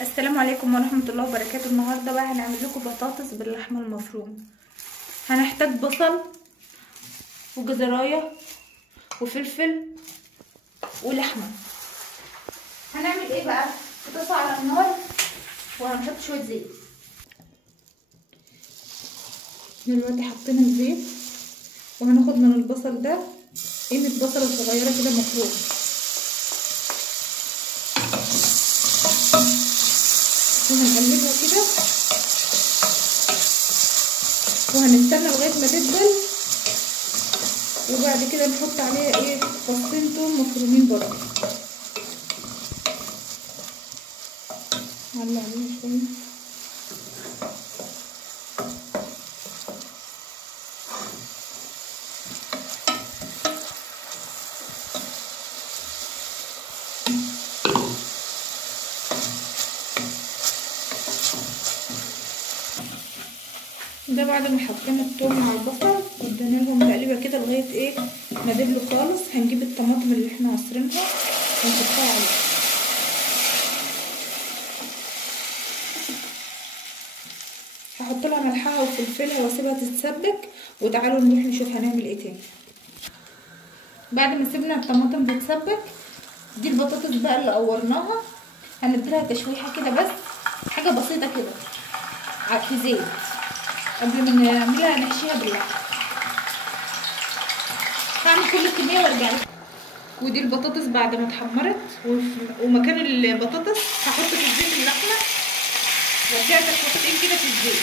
السلام عليكم ورحمة الله وبركاته. النهاردة بقى هنعمل لكم بطاطس باللحمة المفرومة. هنحتاج بصل وجزراية وفلفل ولحمة. هنعمل ايه بقى؟ في طاسة على النار وهنحط شوية زيت. دلوقتي حطينا الزيت وهناخد من البصل ده قيمة بصلة صغيرة كده مفرومة، وهنقلبها كده وهنستنى لغايه ما تدبل، وبعد كده نحط عليها ايه فصين توم مفرومين برضه. نعلي عليها شويه. ده بعد ما حطينا التوم مع البصل ادينا لهم تقليبه كده لغايه ايه ما دبلوا خالص. هنجيب الطماطم اللي احنا عصرينها ونحطها عليها. هحط لها ملحها وفلفلها واسيبها تتسبك، وتعالوا نروح نشوف هنعمل ايه تاني. بعد ما سيبنا الطماطم تتسبك، دي البطاطس بقى اللي قورناها هنديلها تشويحه كده، بس حاجه بسيطه كده في زيت قبل ما نعملها نحشيها باللحمه. هعمل كل الكميه وارجع لكم. ودي البطاطس بعد ما اتحمرت، ومكان البطاطس هحط في الزيت اللحمه، ورجعت حطيتين كده في الزيت.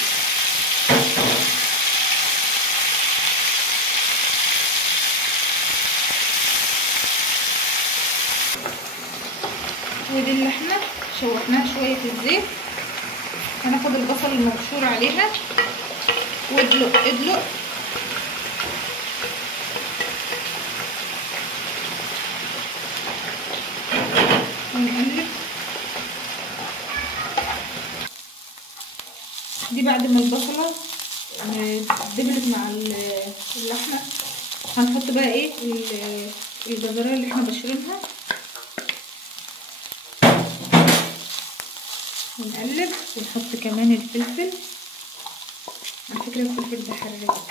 ودي اللحمه شوحناها شويه في الزيت. هناخد البصل المبشور عليها وادلق ادلق ونقلب. دي بعد ما البصله دبلت مع اللحمه هنحط بقى ايه الجزرايه اللي احنا بشرينها ونقلب، ونحط كمان الفلفل. على فكره الفلفل ده حراق،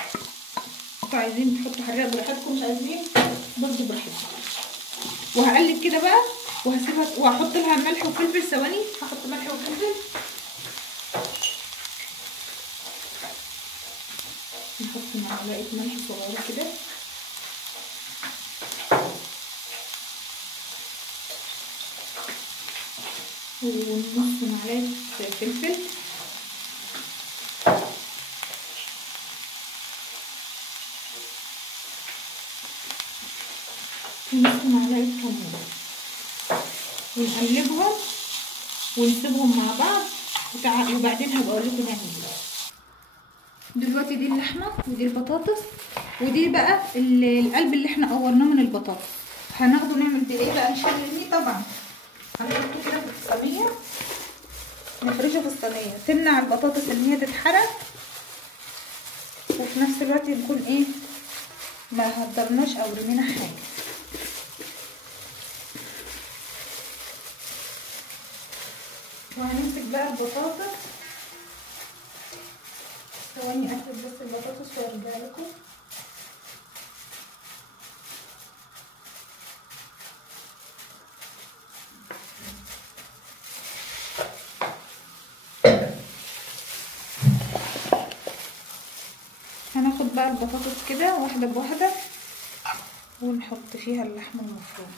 انتوا عايزين تحطوا حراق براحتكم، مش عايزين برضو براحتكم. وهقلب كده بقى وهسيبها وهحط لها ملح وفلفل. ثواني هحط ملح وفلفل. نحط معلقه ملح صغيره كده، ونص معلقه فلفل، ونص معلقه كمون، ونقلبهم ونسيبهم مع بعض. وبعدين هبقى اقول لكم نعمل ايه. دلوقتي دي اللحمه ودي البطاطس ودي بقى القلب اللي احنا قورناه من البطاطس. هناخده نعمل بيه ايه بقى؟ مش هنرميه طبعا، هنحطه كده في الصينيه، نفرشه في الصينيه تمنع البطاطس ان هي تتحرق، وفي نفس الوقت نكون ايه ما هدرناش او رمينا حاجه. وهنمسك بقى البطاطس. ثواني اكتب بس البطاطس وارجع لكم. هناخد بقى البطاطس كده واحده بواحده ونحط فيها اللحمه المفرومه.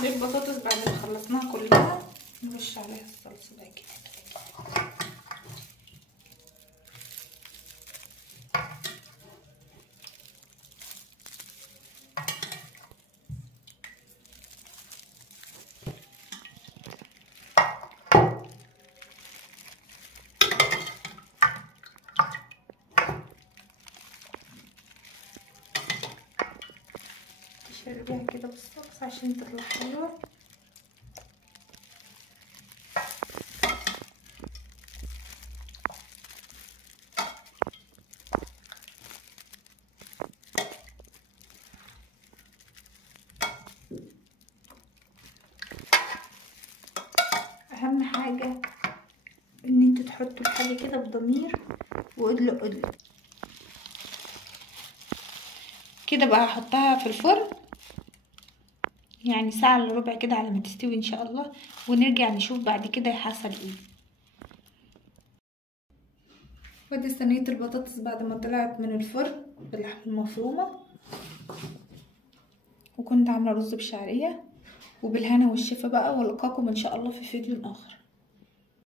دي البطاطس بعد ما خلصناها كلها نرش عليها الصلصه بقى كده. تقلبيها كده بالصلصة عشان تطلع حلوة. اهم حاجة ان انتوا تحطوا الحاجة كده بضمير وادلق ادلق كده. بقى هحطها في الفرن يعني ساعة الا ربع كده على ما تستوي ان شاء الله، ونرجع نشوف بعد كده حصل ايه. ودي صينية البطاطس بعد ما طلعت من الفرن باللحمة المفرومة، وكنت عاملة رز بشعرية. وبالهنا والشفا بقى، والقاكم ان شاء الله في فيديو اخر.